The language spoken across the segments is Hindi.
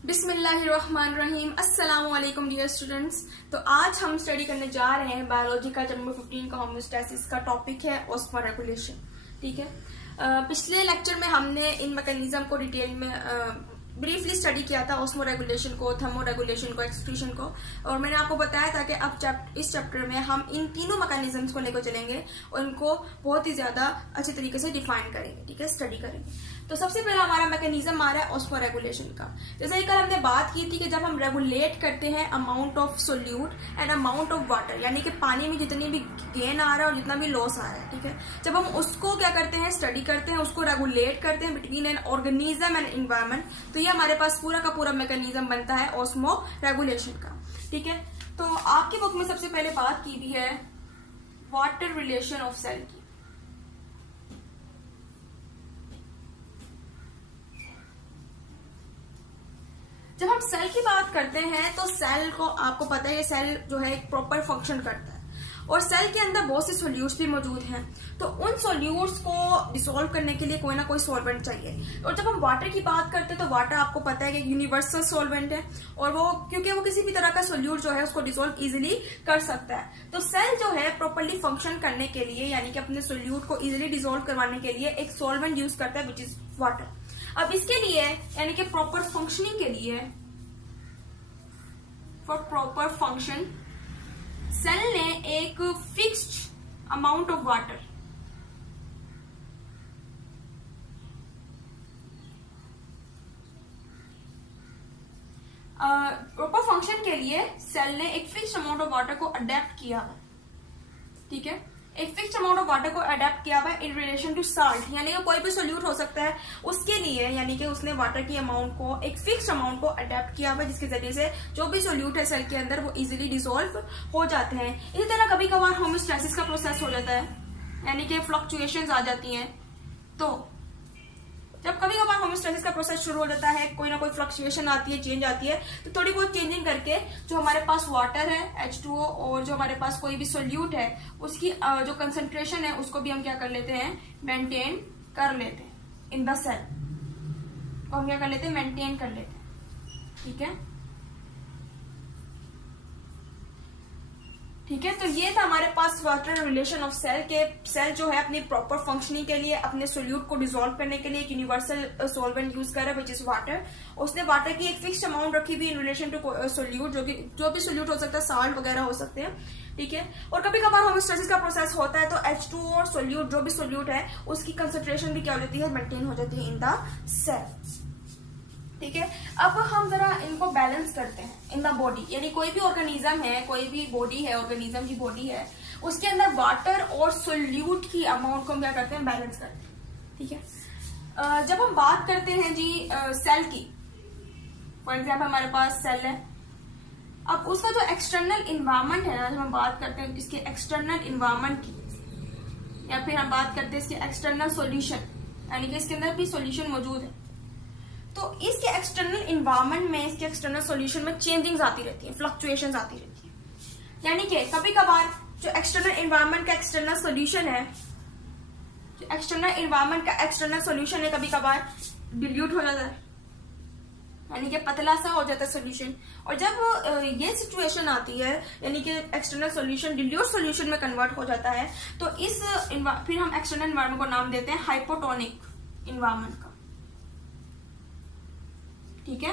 बिस्मिल्लाहिर्रहमानिर्रहीम। अस्सलामु अलैकुम डियर स्टूडेंट्स। तो आज हम स्टडी करने जा रहे हैं बायोलॉजी का नंबर 15 का होम्योस्टैसिस का टॉपिक है ऑस्मोरेगुलेशन। ठीक है, पिछले लेक्चर में हमने इन मैकेनिज्म को डिटेल में ब्रीफली स्टडी किया था, ऑस्मोरेगुलेशन को, थर्मोरेगुलेशन को, एक्सक्रीशन को, और मैंने आपको बताया था कि अब इस चैप्टर में हम इन तीनों मैकेनिज्म्स को लेकर चलेंगे और इनको बहुत ही ज्यादा अच्छे तरीके से डिफाइन करेंगे। ठीक है, स्टडी करेंगे। तो सबसे पहला हमारा मैकेनिज्म आ रहा है ऑस्मोरेगुलेशन का। जैसे कि कल हमने बात की थी कि जब हम रेगुलेट करते हैं amount of solute and amount of water, यानी कि पानी में जितनी भी गेन आ रहा है और जितना भी लॉस आ रहा है, ठीक है, जब हम उसको क्या करते हैं, स्टडी करते हैं, उसको रेगुलेट करते हैं between an organism and environment, तो ये हमारे पास पूरा का पूरा मैकेनिज्म बनता है ऑस्मोरेगुलेशन का। ठीक है, तो आपकी बुक में सबसे पहले बात की भी है वाटर रिलेशन ऑफ सेल की। जब हम सेल की बात करते हैं तो सेल को आपको पता है, ये सेल जो है एक प्रॉपर फंक्शन करता है और सेल के अंदर बहुत से सोल्यूट्स भी मौजूद हैं। तो उन सोल्यूट्स को डिसॉल्व करने के लिए कोई ना कोई सॉल्वेंट चाहिए। और जब हम वाटर की बात करते हैं तो वाटर आपको पता है कि यूनिवर्सल सॉल्वेंट है और वो क्योंकि वो किसी भी तरह का सोल्यूट जो है उसको डिसॉल्व इजिली कर सकता है। तो सेल जो है प्रॉपरली फंक्शन करने के लिए, यानी कि अपने सोल्यूट को इजिली डिसॉल्व करवाने के लिए एक सॉल्वेंट यूज करता है विच इज वाटर। अब इसके लिए यानी कि प्रॉपर फंक्शनिंग के लिए, फॉर प्रॉपर फंक्शन, सेल ने एक fixed amount of water proper function के लिए सेल ने एक फिक्स्ड अमाउंट ऑफ वाटर को अडेप्ट किया है। ठीक है, एक फिक्स्ड अमाउंट ऑफ वाटर को अडेप्ट किया हुआ इन रिलेशन टू साल्ट, यानी कि कोई भी सोल्यूट हो सकता है उसके लिए, यानी कि उसने वाटर की अमाउंट को, एक फिक्स्ड अमाउंट को अडेप्ट किया हुआ जिसके जरिए से जो भी सोल्यूट है सेल के अंदर वो इजीली डिसॉल्व हो जाते हैं। इसी तरह कभी कभार होम्योस्टैसिस का प्रोसेस हो जाता है, यानी कि फ्लक्चुएशंस आ जाती हैं। तो जब कभी कभार होम्योस्टैसिस का प्रोसेस शुरू हो जाता है, कोई ना कोई फ्लक्चुएशन आती है, चेंज आती है, तो थोड़ी बहुत चेंजिंग करके जो हमारे पास वाटर है H2O और जो हमारे पास कोई भी सोल्यूट है उसकी जो कंसंट्रेशन है उसको भी हम क्या कर लेते हैं, मेंटेन कर लेते हैं इन द सेल, और हम क्या कर लेते हैं, मेंटेन कर लेते हैं। ठीक है, ठीक है, तो ये था हमारे पास वाटर रिलेशन ऑफ सेल के। सेल जो है अपनी प्रॉपर फंक्शनिंग के लिए, अपने सोल्यूट को डिसॉल्व करने के लिए एक यूनिवर्सल सॉल्वेंट यूज कर रहा है विच इज वाटर। उसने वाटर की एक फिक्स्ड अमाउंट रखी हुई इन रिलेशन टू सोल्यूट, जो भी सोल्यूट हो सकता है, साल्ट वगैरह हो सकते हैं। ठीक है, और कभी कभार होम्योस्टैसिस का प्रोसेस होता है तो H2O और सोल्यूट, जो भी सोल्यूट है उसकी कंसेंट्रेशन भी क्या हो जाती है, मेंटेन हो जाती है इन द सेल। ठीक है, अब हम जरा इनको बैलेंस करते हैं इन द बॉडी, यानी कोई भी ऑर्गेनिज्म है, कोई भी बॉडी है, ऑर्गेनिज्म की बॉडी है, उसके अंदर वाटर और सोल्यूट की अमाउंट को हम क्या करते हैं, बैलेंस करते हैं। ठीक है, जब हम बात करते हैं जी सेल की, फॉर एग्जाम्पल हमारे पास सेल है, अब उसका जो एक्सटर्नल इन्वायरमेंट है ना, जब हम बात करते हैं इसके एक्सटर्नल इन्वायरमेंट की, या फिर हम बात करते हैं इसके एक्सटर्नल सोल्यूशन, यानी कि इसके अंदर भी सोल्यूशन मौजूद है, तो इसके एक्सटर्नल इन्वायरमेंट में, इसके एक्सटर्नल सॉल्यूशन में चेंजिंग्स आती रहती हैं, फ्लक्चुएशंस आती रहती हैं। यानी कि कभी कभार जो एक्सटर्नल इन्वायरमेंट का एक्सटर्नल सॉल्यूशन है, जो एक्सटर्नल इन्वायरमेंट का एक्सटर्नल सॉल्यूशन है, कभी कभार डिल्यूट हो जाता है, यानी कि पतला सा हो जाता है सॉल्यूशन। और जब ये सिचुएशन आती है, यानी कि एक्सटर्नल सॉल्यूशन डिल्यूट सॉल्यूशन में कन्वर्ट हो जाता है, तो फिर हम एक्सटर्नल इन्वायरमेंट को नाम देते हैं हाइपोटोनिक इन्वायरमेंट का। ठीक है,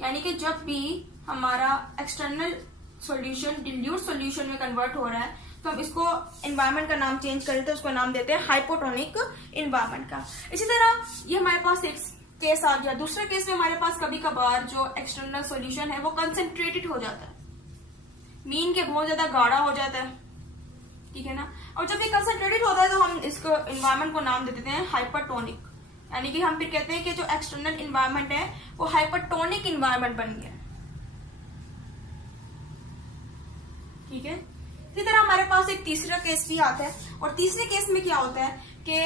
यानी कि जब भी हमारा एक्सटर्नल सॉल्यूशन डिल्यूट सॉल्यूशन में कन्वर्ट हो रहा है तो हम इसको एनवायरनमेंट का नाम चेंज करते हैं, उसको नाम देते हैं हाइपोटोनिक एनवायरनमेंट का। इसी तरह ये हमारे पास एक केस आ गया। दूसरे केस में हमारे पास कभी कभार जो एक्सटर्नल सॉल्यूशन है वो कंसेंट्रेटेड हो जाता है, मीन के बहुत ज्यादा गाढ़ा हो जाता है। ठीक है ना, और जब ये कंसेंट्रेटेड होता है तो हम इसको एनवायरनमेंट को नाम दे देते हैं हाइपरटोनिक, यानी कि हम फिर कहते हैं कि जो एक्सटर्नल इन्वायरमेंट है वो हाइपरटोनिक इन्वायरमेंट बन गया। ठीक है, इसी तरह हमारे पास एक तीसरा केस भी आता है, और तीसरे केस में क्या होता है कि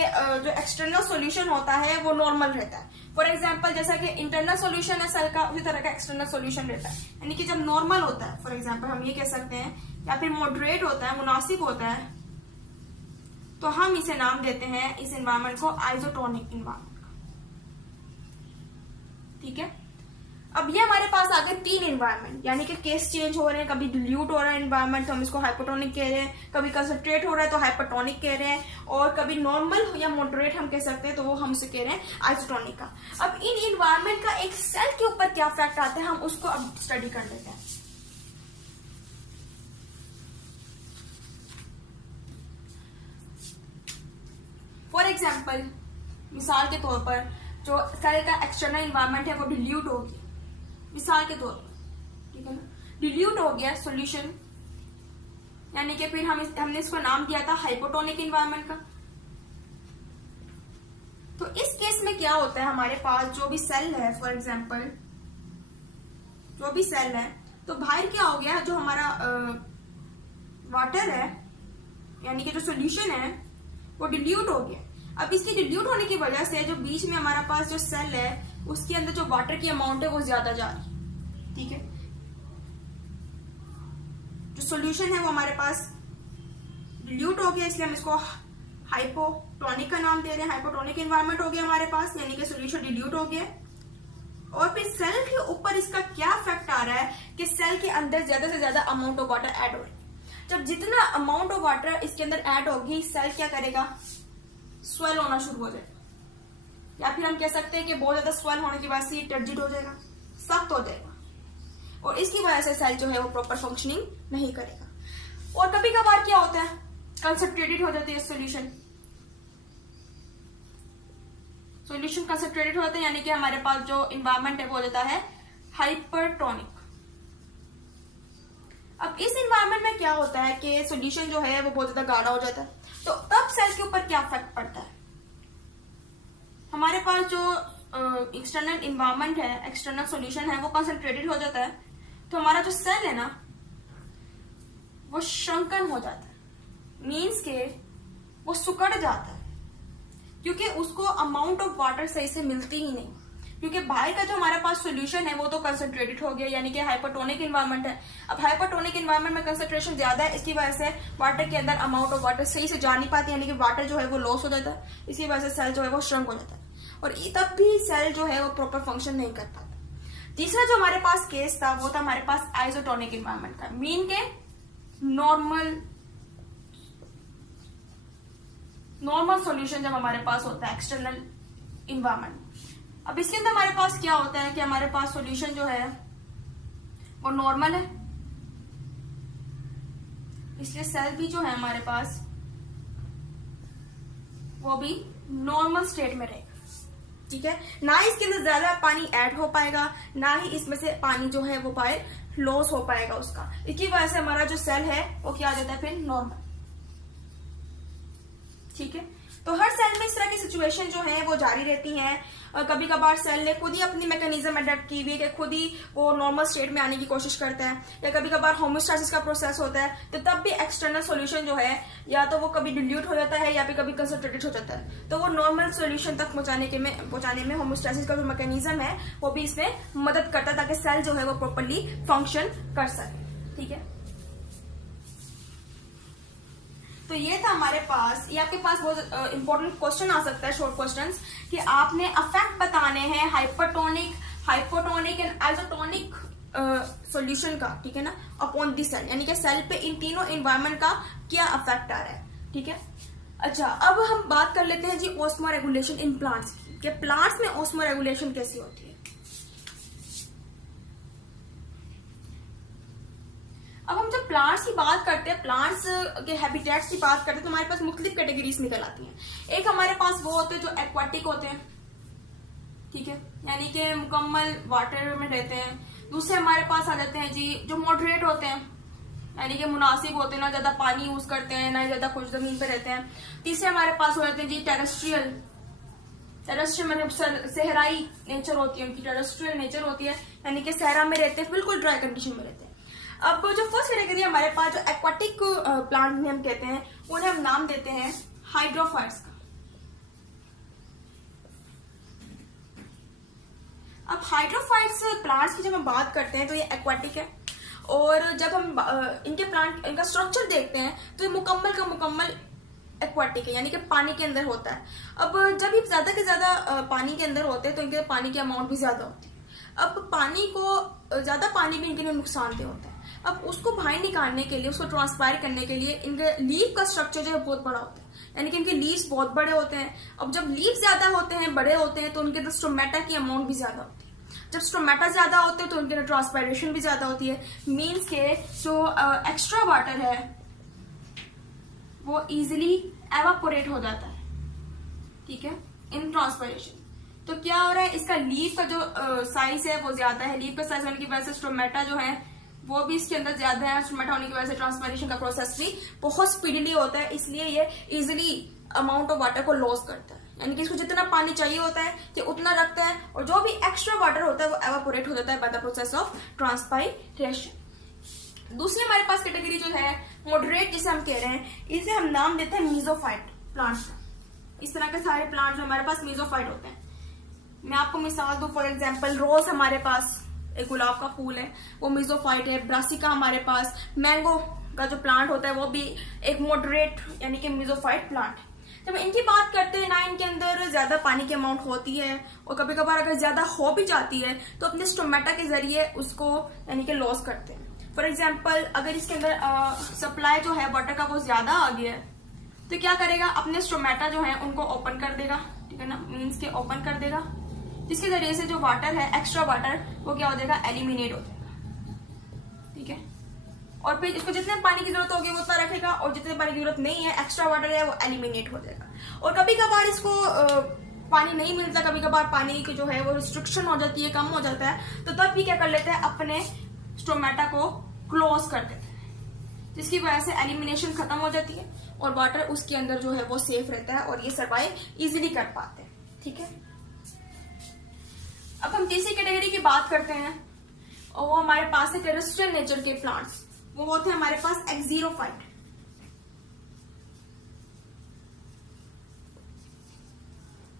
जो एक्सटर्नल सॉल्यूशन होता है वो नॉर्मल रहता है। फॉर एग्जांपल जैसा कि इंटरनल सॉल्यूशन है सेल का, उसी तरह का एक्सटर्नल सॉल्यूशन रहता है, यानी कि जब नॉर्मल होता है, फॉर एग्जांपल हम ये कह सकते हैं, या फिर मॉडरेट होता है, मुनासिब होता है, तो हम इसे नाम देते हैं इस एनवायरनमेंट को आइसोटोनिक एनवायरनमेंट। ठीक है, अब ये हमारे पास आ गए तीन एनवायरनमेंट, यानी कि केस चेंज हो रहे हैं, कभी डिल्यूट हो रहा है एनवायरनमेंट तो हम इसको हाइपोटोनिक कह रहे हैं, कभी कंसंट्रेट हो रहा है तो हाइपोटोनिक कह रहे हैं, और कभी नॉर्मल या मॉडरेट हम कह सकते हैं तो वो हम उसे कह रहे हैं आइसोटोनिक का। अब इन एनवायरनमेंट का एक सेल के ऊपर क्या इफेक्ट आता है हम उसको अब स्टडी कर लेते हैं। फॉर एग्जाम्पल, मिसाल के तौर पर जो सेल का एक्सटर्नल एनवायरनमेंट है वो डिल्यूट हो गया, मिसाल के तौर पर, ठीक है ना, डिल्यूट हो गया सॉल्यूशन, यानी कि फिर हमने इसको नाम दिया था हाइपोटोनिक एनवायरनमेंट का। तो इस केस में क्या होता है, हमारे पास जो भी सेल है, फॉर एग्जाम्पल जो भी सेल है, तो बाहर क्या हो गया, जो हमारा वाटर है यानी कि जो सॉल्यूशन है वो डिल्यूट हो गया। अब इसके डिल्यूट होने की वजह से जो बीच में हमारा पास जो सेल है उसके अंदर जो वाटर की अमाउंट है वो ज्यादा जा रही है, ठीक है। जो सॉल्यूशन है वो हमारे पास डिल्यूट हो गया, इसलिए हम इसको हाइपोटोनिक का नाम दे रहे हैं। हाइपोटोनिक एनवायरनमेंट हो गया हमारे पास, यानी कि सॉल्यूशन डिल्यूट हो गया। और फिर सेल के ऊपर इसका क्या इफेक्ट आ रहा है कि सेल के अंदर ज्यादा से ज्यादा अमाउंट ऑफ वाटर ऐड हो रहा है। जब जितना अमाउंट ऑफ वाटर इसके अंदर ऐड होगी, सेल क्या करेगा, स्वेल होना शुरू हो जाएगा, या फिर हम कह सकते हैं कि बहुत ज्यादा स्वेल होने की वजह से टर्जिड हो जाएगा, सख्त हो जाएगा, और इसकी वजह से सेल जो है वो प्रॉपर फंक्शनिंग नहीं करेगा। और कभी कभार क्या होता है, कंसंट्रेटेड हो जाती है सॉल्यूशन कंसंट्रेटेड होता है, यानी कि हमारे पास जो इन्वायरमेंट है वो हो जाता है हाइपरटोनिक। अब इस इन्वायरमेंट में क्या होता है कि सॉल्यूशन जो है वो बहुत ज्यादा गाढ़ा हो जाता है, तो तब सेल के ऊपर क्या इफेक्ट पड़ता है। हमारे पास जो एक्सटर्नल इन्वायरमेंट है, एक्सटर्नल सॉल्यूशन है वो कंसंट्रेटेड हो जाता है, तो हमारा जो सेल है ना वो श्रंकन हो जाता है, मीन्स के वो सुकड़ जाता है, क्योंकि उसको अमाउंट ऑफ वाटर सही से मिलती ही नहीं, क्योंकि बाहर का जो हमारे पास सॉल्यूशन है वो तो कंसंट्रेटेड हो गया, यानी कि हाइपरटोनिक एनवायरनमेंट है। अब हाइपरटोनिक एनवायरनमेंट में कंसंट्रेशन ज्यादा है, इसकी वजह से वाटर के अंदर अमाउंट ऑफ वाटर सही से जा नहीं पाती, यानी कि वाटर जो है वो लॉस हो जाता है, इसकी वजह से सेल जो है वो श्रंक हो जाता है, और तब भी सेल जो है वो प्रॉपर फंक्शन नहीं कर पाता। तीसरा जो हमारे पास केस था वो था हमारे पास आइसोटोनिक एनवायरनमेंट का, मीन के नॉर्मल सॉल्यूशन जब हमारे पास होता है एक्सटर्नल इन्वायरमेंट। अब इसके अंदर हमारे पास क्या होता है कि हमारे पास सॉल्यूशन जो है वो नॉर्मल है, इसलिए सेल भी जो है हमारे पास वो भी नॉर्मल स्टेट में रहेगा, ठीक है। ना ही इसके अंदर ज्यादा पानी ऐड हो पाएगा, ना ही इसमें से पानी जो है वो बाहर लॉस हो पाएगा उसका। इसकी वजह से हमारा जो सेल है वो क्या आ जाता है फिर नॉर्मल, ठीक है। तो हर सेल में इस तरह की सिचुएशन जो है वो जारी रहती हैं। कभी कभार सेल ने खुद ही अपनी मैकेनिज्म अडेप्ट की हुई है कि खुद ही वो नॉर्मल स्टेट में आने की कोशिश करता है, या कभी कभार होमोस्टासिस का प्रोसेस होता है, तो तब भी एक्सटर्नल सॉल्यूशन जो है या तो वो कभी डिल्यूट हो जाता है या फिर कभी कंसंट्रेटेड हो जाता है, तो वो नॉर्मल सॉल्यूशन तक पहुंचाने में होमोस्टासिस का जो मैकेनिज्म है वो भी इसमें मदद करता है, ताकि सेल जो है वो प्रॉपरली फंक्शन कर सके, ठीक है। तो ये था हमारे पास, ये आपके पास बहुत इंपॉर्टेंट क्वेश्चन आ सकता है, शॉर्ट क्वेश्चंस, कि आपने इफेक्ट बताने हैं hypertonic, hypotonic and isotonic solution का, ठीक है ना, अपॉन दी सेल, यानी कि सेल पे इन तीनों एनवायरनमेंट का क्या इफेक्ट आ रहा है, ठीक है। अच्छा, अब हम बात कर लेते हैं जी ऑस्मो रेगुलेशन इन प्लांट्स की, कि प्लांट्स में ऑस्मो रेगुलेशन कैसी होती है। अब हम जब प्लांट्स की बात करते हैं, प्लांट्स के हैबिटेट्स की बात करते हैं, तो हमारे पास मुख्तलिफ कैटेगरीज निकल आती हैं। एक हमारे पास वो होते हैं जो एक्वाटिक होते हैं, ठीक है, यानी कि मुकम्मल वाटर में रहते हैं। दूसरे हमारे पास आ जाते हैं जी जो मॉडरेट होते हैं, यानी कि मुनासिब होते हैं, ना ज्यादा पानी यूज करते हैं ना ज्यादा खुश जमीन पे रहते हैं। तीसरे हमारे पास हो जाते हैं जी टेरेस्ट्रियल मतलब सहराई नेचर होती है उनकी, टेरेस्ट्रियल नेचर होती है, यानी कि सहरा में रहते हैं, बिल्कुल ड्राई कंडीशन में रहते हैं। अब जो फर्स्ट कैटेगरी हमारे पास जो एक्वाटिक प्लांट में हम कहते हैं, उन्हें हम नाम देते हैं हाइड्रोफाइट्स का। अब हाइड्रोफाइट्स प्लांट्स की जब हम बात करते हैं तो ये एक्वाटिक है, और जब हम इनका स्ट्रक्चर देखते हैं तो ये मुकम्मल का मुकम्मल एक्वाटिक है, यानी कि पानी के अंदर होता है। अब जब ये ज्यादा के ज्यादा पानी के अंदर होते हैं तो इनके पानी की अमाउंट भी ज्यादा होती है। अब पानी को ज्यादा पानी भी इनके लिए नुकसानदेह होता है। अब उसको बाहर निकालने के लिए, उसको ट्रांसपायर करने के लिए इनके लीफ का स्ट्रक्चर जो है बहुत बड़ा होता है, यानी कि इनके लीव्स बहुत बड़े होते हैं। अब जब लीव्स ज्यादा होते हैं, बड़े होते हैं, तो उनके अंदर स्टोमेटा की अमाउंट भी ज्यादा होती है। जब स्टोमेटा ज्यादा होते हैं तो उनके अंदर ट्रांसपायरेशन भी ज्यादा होती है। मीन्स के जो एक्स्ट्रा वाटर है वो इजिली एवापोरेट हो जाता है, ठीक है, इन ट्रांसपायरेशन। तो क्या हो रहा है, इसका लीफ का जो साइज है वो ज्यादा है। लीफ का साइज होने की वजह से स्टोमेटा जो है वो भी इसके अंदर ज्यादा है। स्टोमेटा होने की वजह से ट्रांसपायरेशन का प्रोसेस भी बहुत स्पीडली होता है, इसलिए ये इजिली अमाउंट ऑफ वाटर को लॉस करता है। यानी कि इसको जितना पानी चाहिए होता है ये उतना रखता है, और जो भी एक्स्ट्रा वाटर होता है वो एवापोरेट हो जाता है by the process of transpiration. दूसरी हमारे पास कैटेगरी जो है मॉडरेट, जिसे हम कह रहे हैं, इसे हम नाम देते हैं मीजोफाइट प्लांट्स। इस तरह के सारे प्लांट जो हमारे पास मीजोफाइट होते हैं। मैं आपको मिसाल दूं, फॉर एग्जाम्पल रोज हमारे पास एक गुलाब का फूल है, वो मीजोफाइट है। ब्रासिका हमारे पास, मैंगो का जो प्लांट होता है वो भी एक मॉडरेट यानी कि मीजोफाइट प्लांट है। जब इनकी बात करते हैं ना, इनके अंदर ज्यादा पानी की अमाउंट होती है, और कभी कभार अगर ज्यादा हो भी जाती है तो अपने स्टोमेटा के जरिए उसको यानी कि लॉस करते हैं। फॉर एग्जाम्पल अगर इसके अंदर सप्लाई जो है वाटर का वो ज्यादा आ गया है तो क्या करेगा, अपने स्टोमेटा जो है उनको ओपन कर देगा, ठीक है ना, मीन्स के ओपन कर देगा, जिसके जरिए से जो वाटर है, एक्स्ट्रा वाटर, वो क्या हो जाएगा, एलिमिनेट हो जाएगा, ठीक है। और फिर इसको जितने पानी की जरूरत होगी वो उतना रखेगा, और जितने पानी की जरूरत नहीं है, एक्स्ट्रा वाटर है, वो एलिमिनेट हो जाएगा। और कभी कभार इसको पानी नहीं मिलता, कभी कभार पानी की जो है वो रिस्ट्रिक्शन हो जाती है, कम हो जाता है, तो तब भी क्या कर लेते हैं, अपने स्टोमेटा को क्लोज कर देते हैं, जिसकी वजह से एलिमिनेशन खत्म हो जाती है और वाटर उसके अंदर जो है वो सेफ रहता है, और ये सर्वाइव इजिली कर पाते हैं, ठीक है। अब हम तीसरी कैटेगरी की बात करते हैं, और वो हमारे पास है टेरेस्ट्रियल नेचर के प्लांट्स। वो होते हैं हमारे पास एक्जीरोफाइट।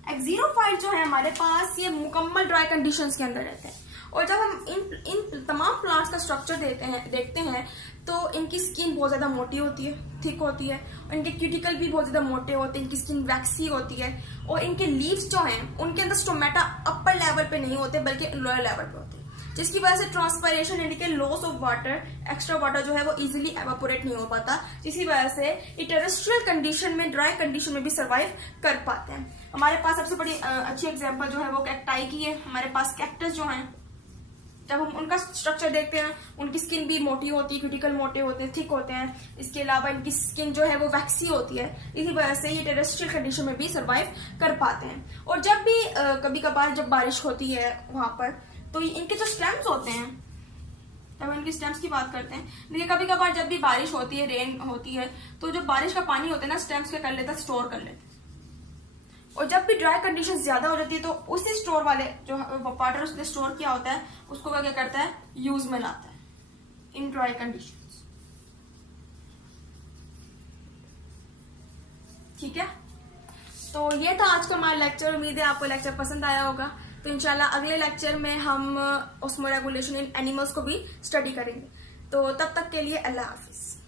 एक्जीरोफाइट जो है हमारे पास, ये मुकम्मल ड्राई कंडीशंस के अंदर रहते हैं। और जब हम इन तमाम प्लांट्स का स्ट्रक्चर देखते हैं तो इनकी स्किन बहुत ज्यादा मोटी होती है, थिक होती है, और इनके क्यूटिकल भी बहुत ज्यादा मोटे होते हैं, इनकी स्किन वैक्सी होती है, और इनके लीव्स जो हैं उनके अंदर स्टोमेटा अपर लेवल पे नहीं होते बल्कि लोअर लेवल पे होते हैं, जिसकी वजह से ट्रांसपायरेशन यानी कि loss of water, extra water जो है वो इजिली एवापोरेट नहीं हो पाता, जिसकी वजह से ये टेरेस्ट्रियल कंडीशन में, ड्राई कंडीशन में भी सर्वाइव कर पाते हैं। हमारे पास सबसे बड़ी अच्छी एग्जांपल जो है वो कैक्टाई की है। हमारे पास कैक्टस जो है, जब हम उनका स्ट्रक्चर देखते हैं, उनकी स्किन भी मोटी होती है, क्यूटिकल मोटे होते हैं, थिक होते हैं, इसके अलावा इनकी स्किन जो है वो वैक्सी होती है, इसी वजह से ये टेरेस्ट्रियल कंडीशन में भी सर्वाइव कर पाते हैं। और जब भी कभी कभार जब बारिश होती है वहां पर, तो इनके जो स्टेम्स होते हैं, जब इनके स्टेम्स की बात करते हैं, देखिए कभी कभार जब भी बारिश होती है, रेन होती है, तो जो बारिश का पानी होता है ना, स्टेम्स क्या कर लेता है, स्टोर कर लेते हैं। और जब भी ड्राई कंडीशन ज्यादा हो जाती है तो उसी स्टोर वाले जो वाटर उसने स्टोर किया होता है उसको क्या करता है, यूज में लाता है इन ड्राई कंडीशंस, ठीक है। तो ये था आज का हमारा लेक्चर। उम्मीद है आपको लेक्चर पसंद आया होगा। तो इंशाल्लाह अगले लेक्चर में हम ऑस्मोरेगुलेशन इन एनिमल्स को भी स्टडी करेंगे। तो तब तक के लिए अल्लाह हाफिज।